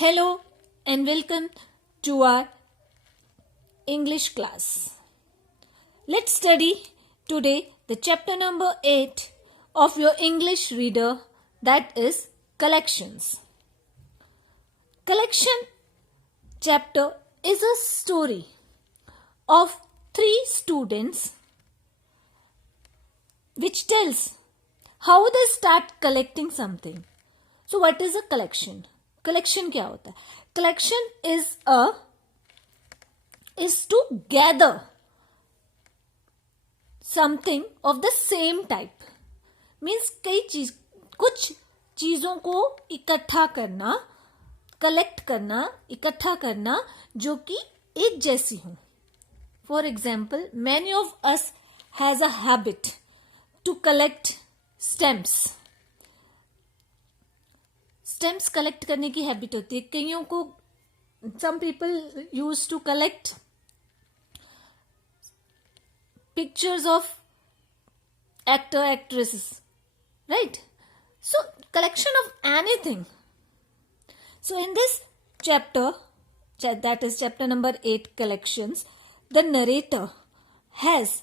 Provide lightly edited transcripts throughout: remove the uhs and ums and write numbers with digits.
Hello and welcome to our English class. Let's study today the chapter number 8 of your English reader, that is collections. Collection chapter is a story of 3 students which tells how they start collecting something. So what is a collection? Collection क्या होता है? Collection is to gather something of the same type. Means कुछ चीजों को इकट्ठा करना, collect करना, इकट्ठा करना जो कि एक जैसी हो. For example, many of us has a habit to collect stamps. Stamps collect करने की हैबिट होती है कईयों को. Some people use to collect pictures of actor actresses, right? So collection of anything. So in this chapter, that is chapter number 8, collections, the narrator has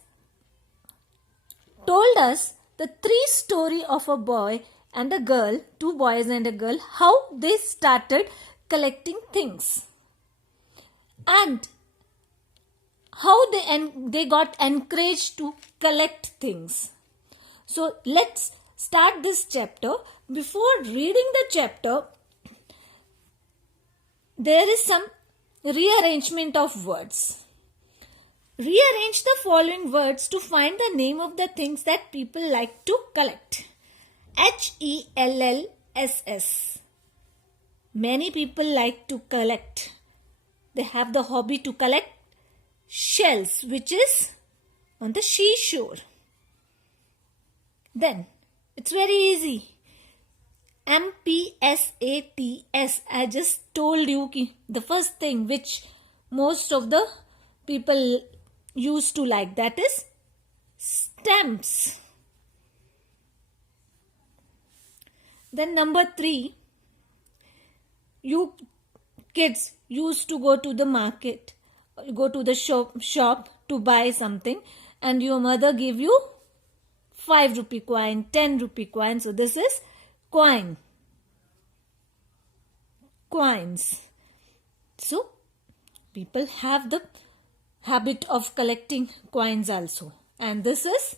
told us the 3 story of a boy and a girl, 2 boys and a girl, how they started collecting things and how they got encouraged to collect things. So let's start this chapter. Before reading the chapter, there is some rearrangement of words. Rearrange the following words to find the name of the things that people like to collect. HELLS. Many people like to collect. They have the hobby to collect shells, which is on the seashore. Then it's very easy. MPSATS. I just told you the first thing which most of the people used to like, that is stamps. Then number 3, you kids used to go to the market, go to the shop to buy something, and your mother give you 5 rupee coin, 10 rupee coin. So this is coins. So people have the habit of collecting coins also, and this is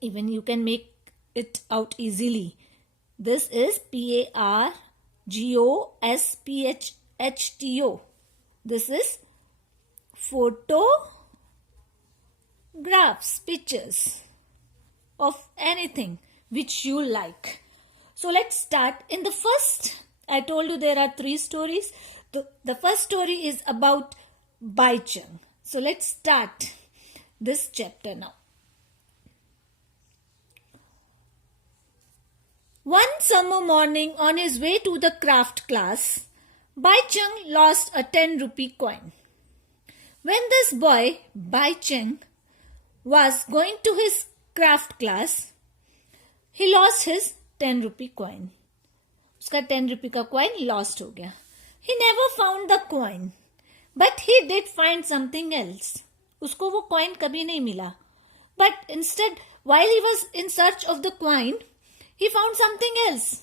even you can make it out easily. This is PARGOSPHHTO. This is photographs, pictures of anything which you like. So let's start. In the first, I told you there are 3 stories. The first story is about Bai Chang. So let's start this chapter now. One summer morning, on his way to the craft class, Bai Chang lost a 10 rupee coin. When this boy, Bai Chang, was going to his craft class, he lost his 10 rupee coin. Uska 10 rupee ka coin lost ho gaya. He never found the coin, but he did find something else. Usko wo coin kabhi nahi mila. But instead, while he was in search of the coin, he found something else.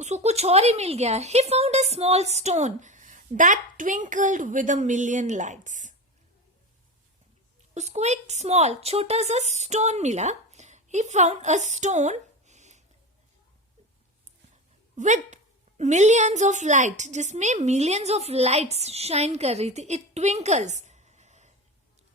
उसको कुछ और ही मिल गया. He found a small stone that twinkled with a million lights. उसको एक small, छोटा सा stone मिला. He found a stone with millions of light, जिसमें millions of lights shine कर रही थी. It twinkles.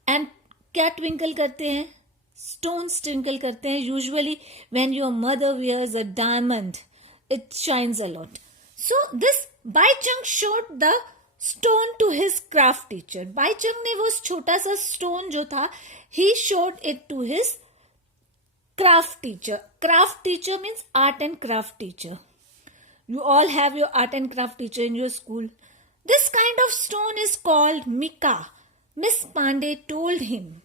And क्या twinkle करते हैं? Stones twinkle करते हैं. Usually when your mother wears a diamond, it shines a lot. So this Bai Chang showed the stone to his craft teacher. Bai Chang ने वो छोटा सा stone जो था, he showed it to his craft teacher. Craft teacher means art and craft teacher. You all have your art and craft teacher in your school. This kind of stone is called mica. Miss Pandey told him.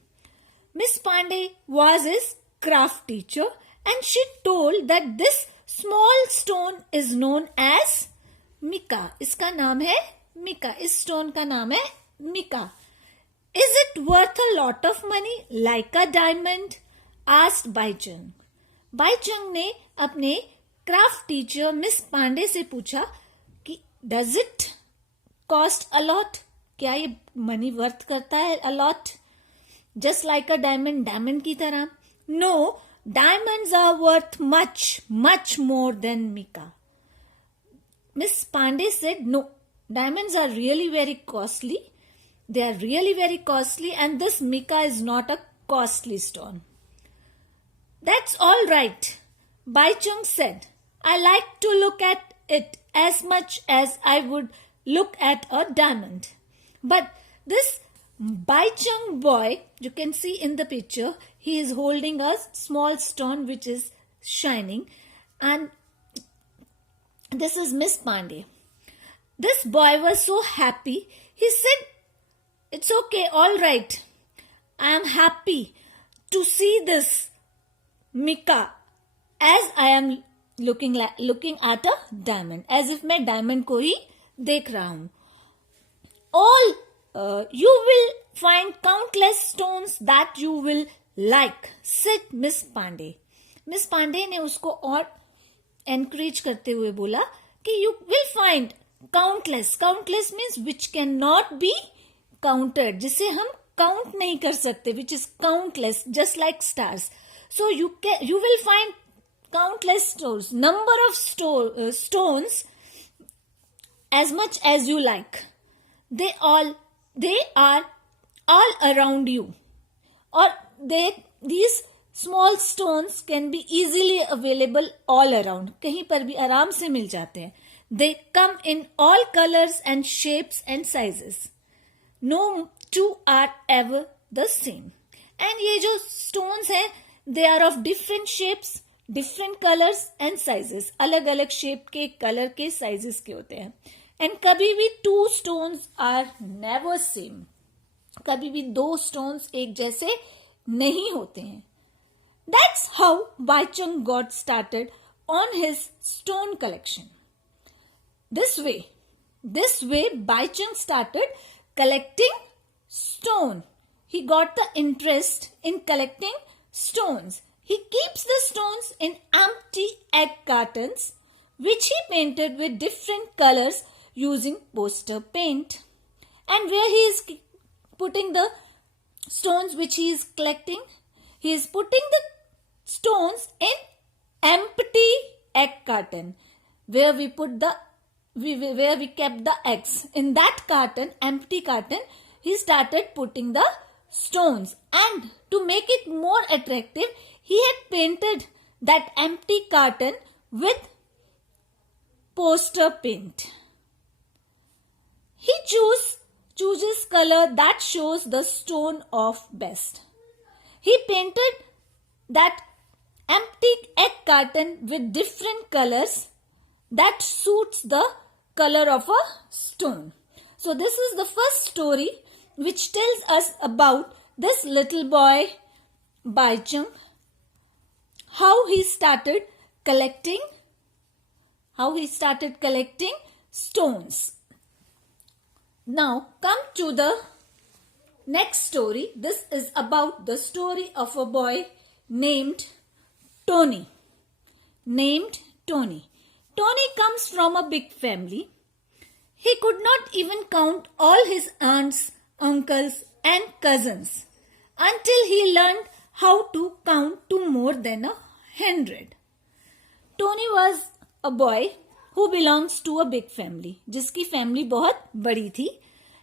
Miss Pandey was his craft teacher, and she told that this small stone is known as mica. इसका नाम है मिका. इस stone का नाम है Mika. Is it worth a lot of money like a diamond? asked Baichung. Baichung ने अपने craft teacher miss Pandey से पूछा कि does it cost a lot? क्या ये मनी वर्थ करता है a lot? Just like a diamond, diamond की तरह? No, diamonds are worth much much more than mica. Miss Pandey said no, diamonds are really very costly. They are really very costly, and this mica is not a costly stone. That's all right, Baichung said. I like to look at it as much as I would look at a diamond. But this Baichung boy, you can see in the picture, he is holding a small stone which is shining, and this is Miss Pandey. This boy was so happy. He said, it's okay, all right. I am happy to see this mica as I am looking at a diamond. As if मैं diamond को ही देख रहा हूँ. You will find countless stones that you will like, said Miss Pandey. Miss Pandey ने उसको और encourage करते हुए बोला कि you will find countless. Countless means which cannot be counted, जिसे हम count नहीं कर सकते, which is countless, just like stars. So you will find countless stones, number of stones as much as you like. They are all around you, or these small stones can be easily available all around. कहीं पर भी आराम से मिल जाते हैं. They come in all colors and shapes and sizes. No two are ever the same. And ये जो stones हैं, they are of different shapes, different colors and sizes. अलग अलग shape के, color के, sizes के होते हैं. And कभी भी two stones are never same. कभी भी दो stones एक जैसे नहीं होते हैं. That's how Baichung got started on his stone collection. This way, Baichung started collecting stone. He got the interest in collecting stones. He keeps the stones in empty egg cartons, which he painted with different colors using poster paint. And where he is putting the stones which he is collecting, he is putting the stones in empty egg carton, where we kept the eggs. In that carton, empty carton, he started putting the stones. And to make it more attractive, he had painted that empty carton with poster paint. He chooses color that shows the stone off best. He painted that empty egg carton with different colors that suits the color of a stone. So this is the first story which tells us about this little boy Baichung, how he started collecting stones. Now come to the next story. This is about the story of a boy named Tony. Tony comes from a big family. He could not even count all his aunts, uncles and cousins until he learned how to count to more than 100. Tony was a boy who belongs to a big family, जिसकी family बहुत बड़ी थी,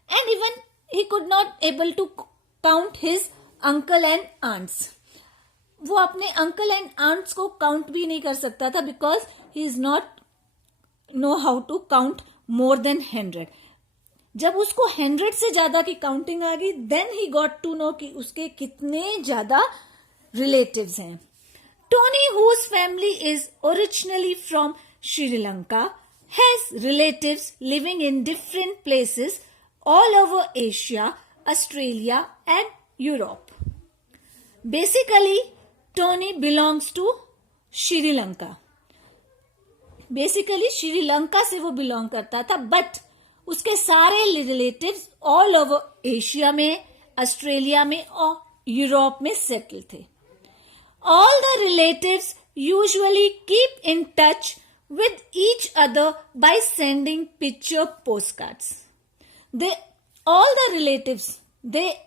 and even he could not able to count his uncle and aunts. वो अपने uncle and aunts को count भी नहीं कर सकता था because he is not know how to count more than 100. जब उसको 100 से ज्यादा की काउंटिंग आ गई, then he got to know कि उसके कितने ज्यादा relatives हैं. Tony, whose family is originally from Sri Lanka, has relatives living in different places all over Asia, Australia and Europe. Basically, Tony belongs to Sri Lanka. Basically Sri Lanka से वो belong करता था, but उसके सारे रिलेटिव्स ऑल ओवर एशिया में, Australia में और Europe में सेटल थे. All the relatives usually keep in touch with each other by sending picture postcards. All the relatives, they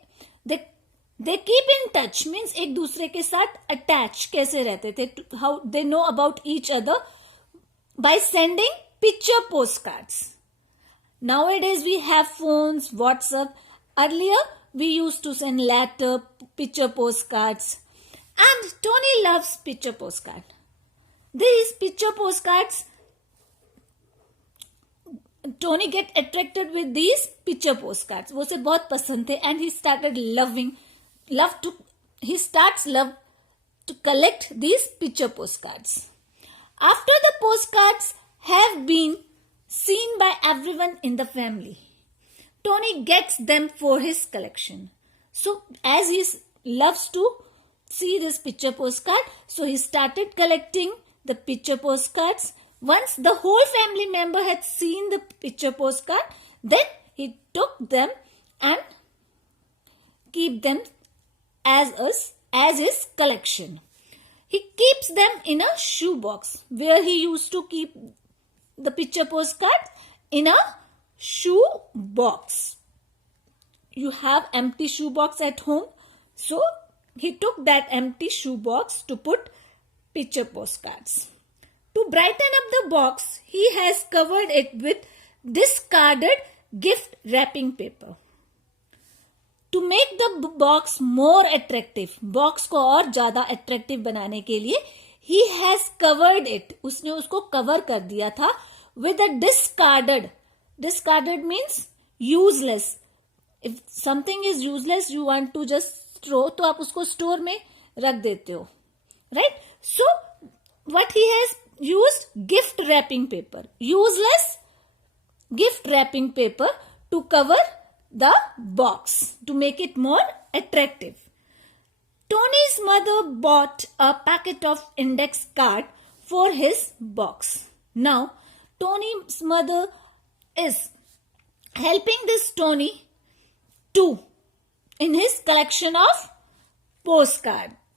keep in touch means एक दूसरे के साथ attach कैसे रहते थे, how they know about each other by sending picture postcards. Nowadays we have phones, WhatsApp. Earlier we used to send letter, picture postcards. And Tony loves picture postcard. These picture postcards, Tony get attracted with these picture postcards. वो उसे बहुत पसंद थे, and he started love to collect these picture postcards. After the postcards have been seen by everyone in the family, Tony gets them for his collection. So as he loves to see this picture postcard, so he started collecting the picture postcards. Once the whole family member had seen the picture postcard, then he took them and keep them as his collection. He keeps them in a shoe box, where he used to keep the picture postcard in a shoe box. You have empty shoe box at home, so he took that empty shoe box to put picture postcards. To brighten up the box, he has covered it with discarded gift wrapping paper. To make the box more attractive, box को और ज़्यादा attractive बनाने के लिए, he has covered it. उसने उसको cover कर दिया था with a discarded. Discarded means useless. If something is useless, you want to just throw, तो आप उसको स्टोर में रख देते हो, right? So what he has used, gift wrapping paper, useless gift wrapping paper to cover the box to make it more attractive. Tony's mother bought a packet of index card for his box. Now Tony's mother is helping this Tony to in his collection of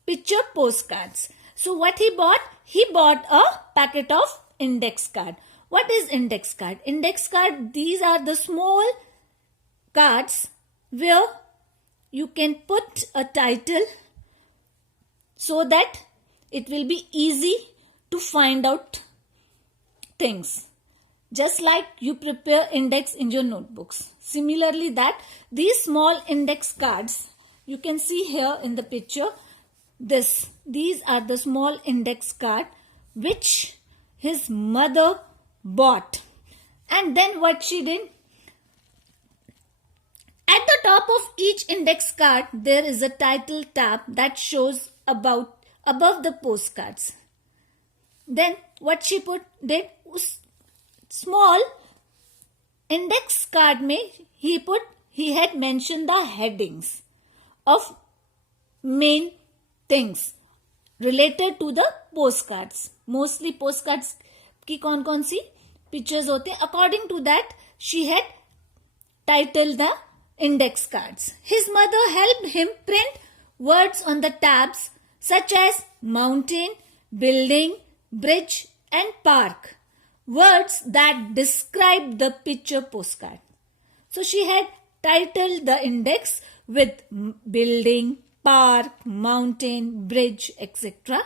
picture postcards. So what he bought? He bought a packet of index card. What is index card? Index card, these are the small cards where you can put a title so that it will be easy to find out things. Just like you prepare index in your notebooks. Similarly that these small index cards, you can see here in the picture, these are the small index card which his mother bought. And then what she did, at the top of each index card there is a title tab that shows above the postcards. Then what she did, small index card में he had mentioned the headings of main things related to the postcards. Mostly postcards की कौन सी pictures होते हैं, according to that she had titled the index cards. His mother helped him print words on the tabs such as mountain, building, bridge and park. Words that describe the picture postcard. So she had titled the index with building, park, mountain, bridge, etc.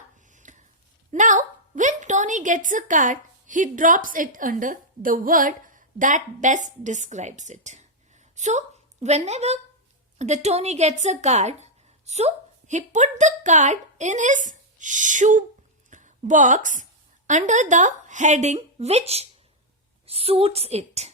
Now, when Tony gets a card, he drops it under the word that best describes it. So, whenever the Tony gets a card, so he put the card in his shoe box under the heading which suits it.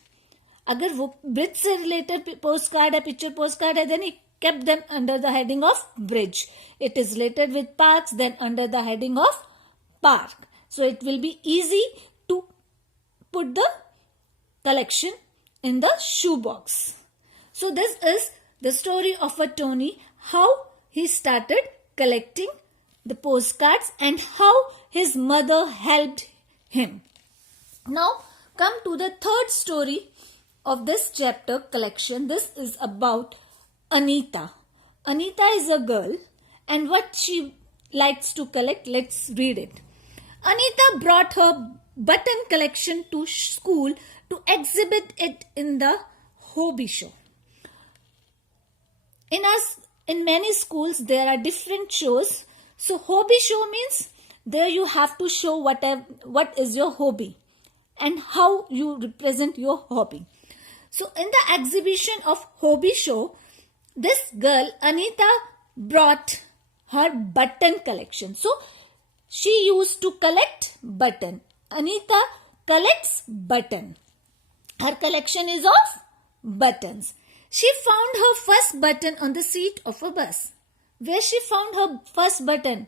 अगर वो bridge से related postcard है, picture postcard है, then he kept them under the heading of bridge. It is related with parks, then under the heading of park. So it will be easy to put the collection in the shoe box. So this is the story of a Tony, how he started collecting the postcards and how his mother helped him. Now come to the third story of this chapter collection. This is about Anita. Anita is a girl, and what she likes to collect, let's read it. Anita brought her button collection to school to exhibit it in the hobby show. In many schools there are different shows. So hobby show means there you have to show what is your hobby and how you represent your hobby. So in the exhibition of hobby show, this girl Anita brought her button collection. So she used to collect button. Anita collects button. Her collection is of buttons. She found her first button on the seat of a bus. Where she found her first button?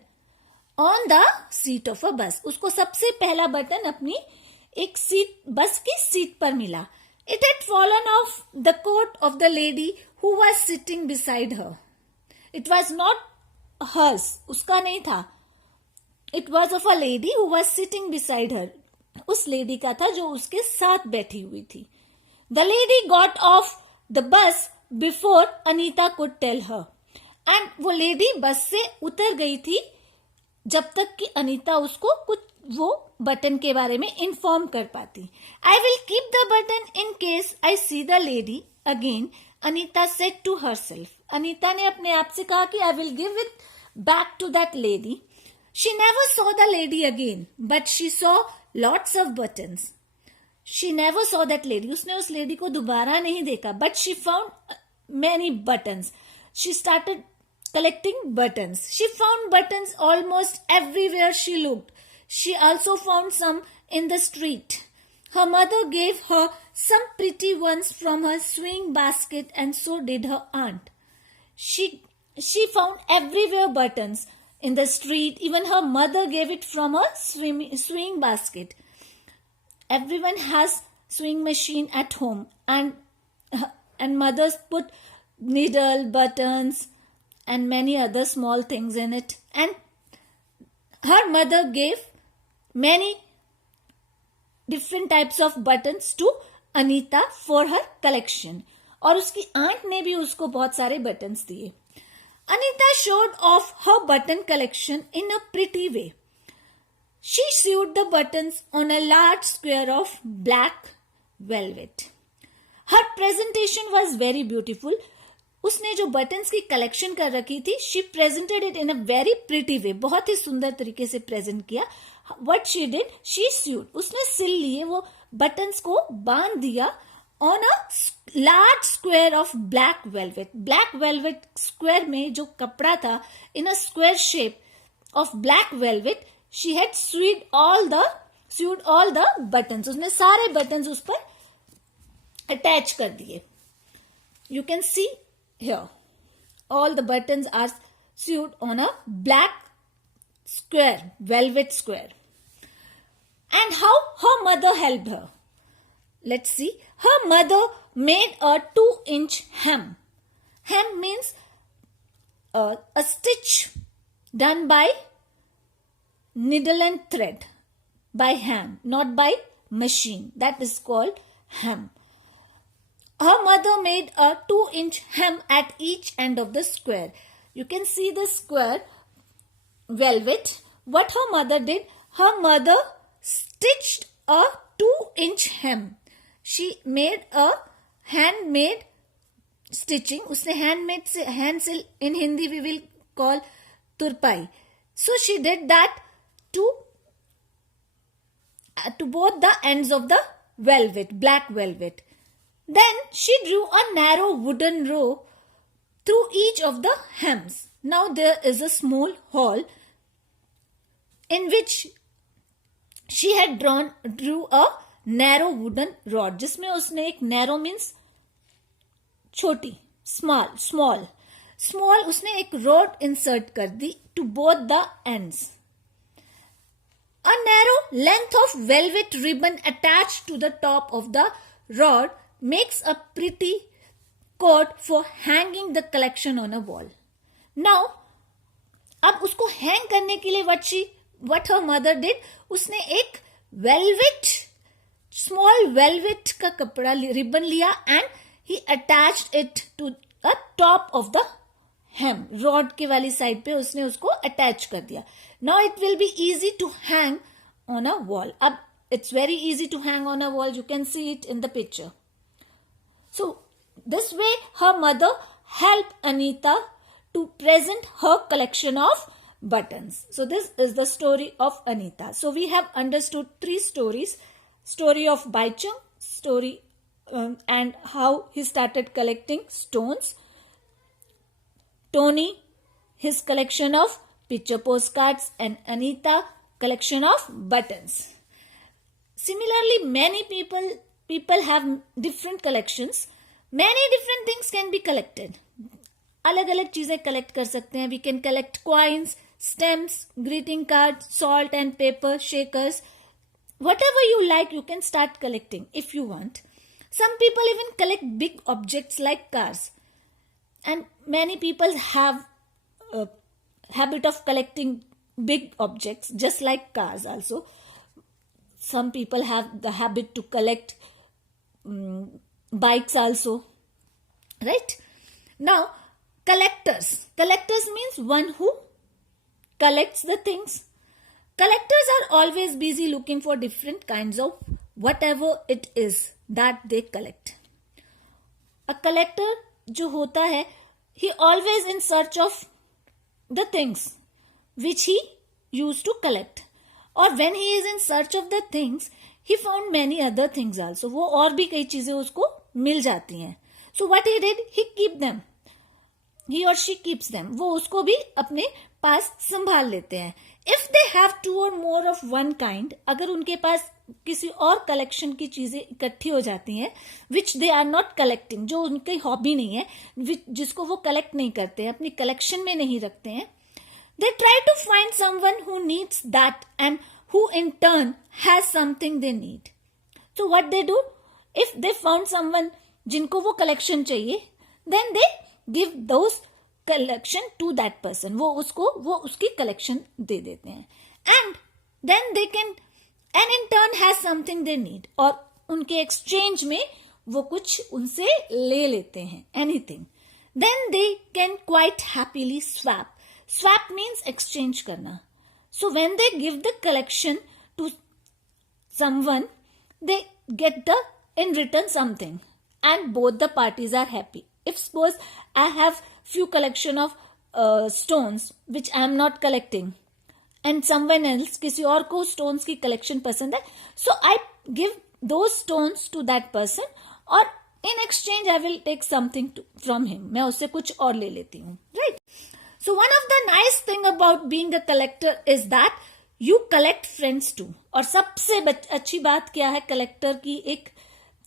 On the seat of a bus. उसको सबसे पहला button अपनी एक seat, बस की seat पर मिला. It had fallen off the coat of the lady who was sitting beside her. It was not hers. उसका नहीं था. It was of a lady who was sitting beside her. उस लेडी का था जो उसके साथ बैठी हुई थी. The lady got off the bus before Anita could tell her. And वो लेडी बस से उतर गई थी जब तक कि अनीता उसको कुछ वो बटन के बारे में इन्फॉर्म कर पाती. I will keep the button in case I see the lady again, Anita said to herself. Anita ने अपने आप से कहा कि I will give it back to that lady. She never saw the lady again, but she saw lots of buttons. She never saw that lady. उसने उस lady को दोबारा नहीं देखा. But she found many buttons. She started collecting buttons. She found buttons almost everywhere she looked. She also found some in the street. Her mother gave her some pretty ones from her sewing basket, and so did her aunt. She found everywhere buttons in the street. Even her mother gave it from her sewing basket. Everyone has sewing machine at home, and mothers put needle, buttons, and many other small things in it. And her mother gave many different types of buttons to Anita for her collection. और उसकी aunt ने भी उसको बहुत सारे buttons दिए. Anita showed off her button collection in a pretty way. She sewed the buttons on a large square of black velvet. Her presentation was very beautiful. उसने जो बटन्स की कलेक्शन कर रखी थी, she presented it in a very pretty way. बहुत ही सुंदर तरीके से प्रेजेंट किया. What she did, she sewed. उसने सिल लिए वो बटन्स को बांध दिया on a large square of black velvet. Black velvet square में जो कपड़ा था, in a square shape of black velvet, she had sewed all the buttons. उसने सारे buttons उस पर attach कर दिए. You can see here, all the buttons are sewed on a black square, velvet square. And how her mother helped her? Let's see. Her mother made a 2-inch hem. Hem means a stitch done by needle and thread, by hand, not by machine. That is called hem. Her mother made a 2-inch hem at each end of the square. You can see the square velvet. What her mother did, her mother stitched a 2-inch hem. She made a handmade stitching. उसने handmade से, hand से in Hindi we will call turpai. So she did that to both the ends of the velvet, black velvet. Then she drew a narrow wooden row through each of the hems. Now there is a small hole in which she had drew a narrow wooden rod. जिसमें उसने एक narrow means छोटी, small उसने एक rod insert कर दी to both the ends. A narrow length of velvet ribbon attached to the top of the rod makes a pretty cord for hanging the collection on a wall. Now, अब उसको hang करने के लिए what her mother did, उसने एक velvet small velvet का कपड़ा ribbon लिया and he attached it to the top of the hem, rod के वाली साइड पे उसने उसको अटैच कर दिया. Now it will be easy to hang on a wall. अब it's very easy to hang on a wall, you can see it in the picture. So this way her mother helped Anita to present her collection of buttons. So this is the story of Anita. So we have understood 3 stories. Story of Baichung, story and how he started collecting stones. Tony, his collection of picture postcards, and Anita, collection of buttons. Similarly, many people have different collections. Many different things can be collected. अलग अलग चीजें collect कर सकते हैं. We can collect coins, stamps, greeting cards, salt and pepper, shakers. Whatever you like, you can start collecting if you want. Some people even collect big objects like cars. And many people have a habit of collecting big objects just like cars also. Some people have the habit to collect bikes also, right? Now, collectors means one who collects the things. Collectors are always busy looking for different kinds of whatever it is that they collect. A collector जो होता है, he always in search of the things which he used to collect. Or when he is in search of the things, he found many other things also. वो और भी कई चीजें उसको मिल जाती हैं. So what he did, he keep them. He or she keeps them. वो उसको भी अपने पास संभाल लेते हैं. If they have 2 or more of one kind, अगर उनके पास किसी और कलेक्शन की चीजें इकट्ठी हो जाती हैं, which they are not collecting, जो उनकी हॉबी नहीं है, जिसको वो कलेक्ट नहीं करते हैं, अपनी कलेक्शन में नहीं रखते हैं, they try to find someone who needs that and who in turn has something they need. So what they do, if they found someone जिनको वो कलेक्शन चाहिए, then they give those collection to that person. वो उसकी collection दे देते हैं. And then they can and in turn has something they need. और उनके exchange में वो कुछ उनसे ले लेते हैं, anything. Then they can quite happily swap. Swap means exchange करना. So when they give the collection to someone, they get in return something, and both the parties are happy. If suppose I have few collection of stones which I am not collecting, and someone else, किसी और को stones की collection पसंद है, so I give those stones to that person, और in exchange I will take something from him. मैं उससे कुछ और ले लेती हूँ, right? So one of the nice thing about being a collector is that you collect friends too. और सबसे अच्छी बात क्या है कलेक्टर की, एक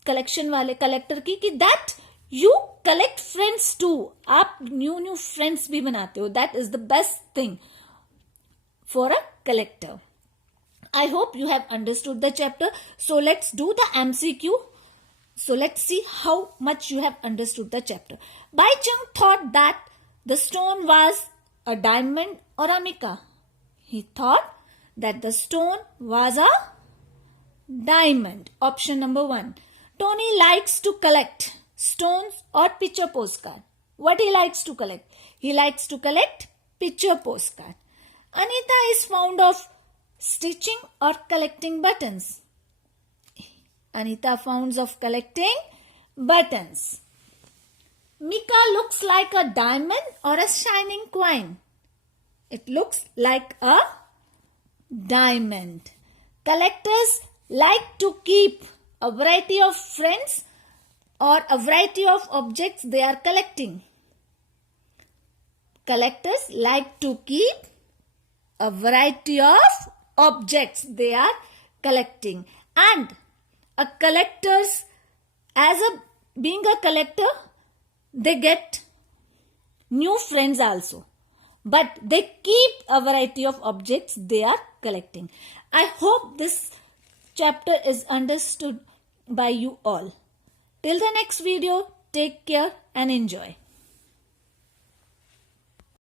कलेक्शन वाले कलेक्टर की, कि that you collect friends too. आप न्यू फ्रेंड्स भी बनाते हो. That is the best thing for a collector. I hope you have understood the chapter. So let's do the MCQ. So let's see how much you have understood the chapter. Bai Chung thought that the stone was a diamond or a mica. He thought that the stone was a diamond. Option number 1. Tony likes to collect stones or picture postcard. What he likes to collect? He likes to collect picture postcard. Anita is fond of stitching or collecting buttons. Anita founds of collecting buttons. Mica looks like a diamond or a shining coin. It looks like a diamond. Collectors like to keep a variety of friends or a variety of objects they are collecting. Collectors like to keep a variety of objects they are collecting. And a collectors, being a collector, they get new friends also, but they keep a variety of objects they are collecting. I hope this chapter is understood by you all. Till the next video, take care and enjoy.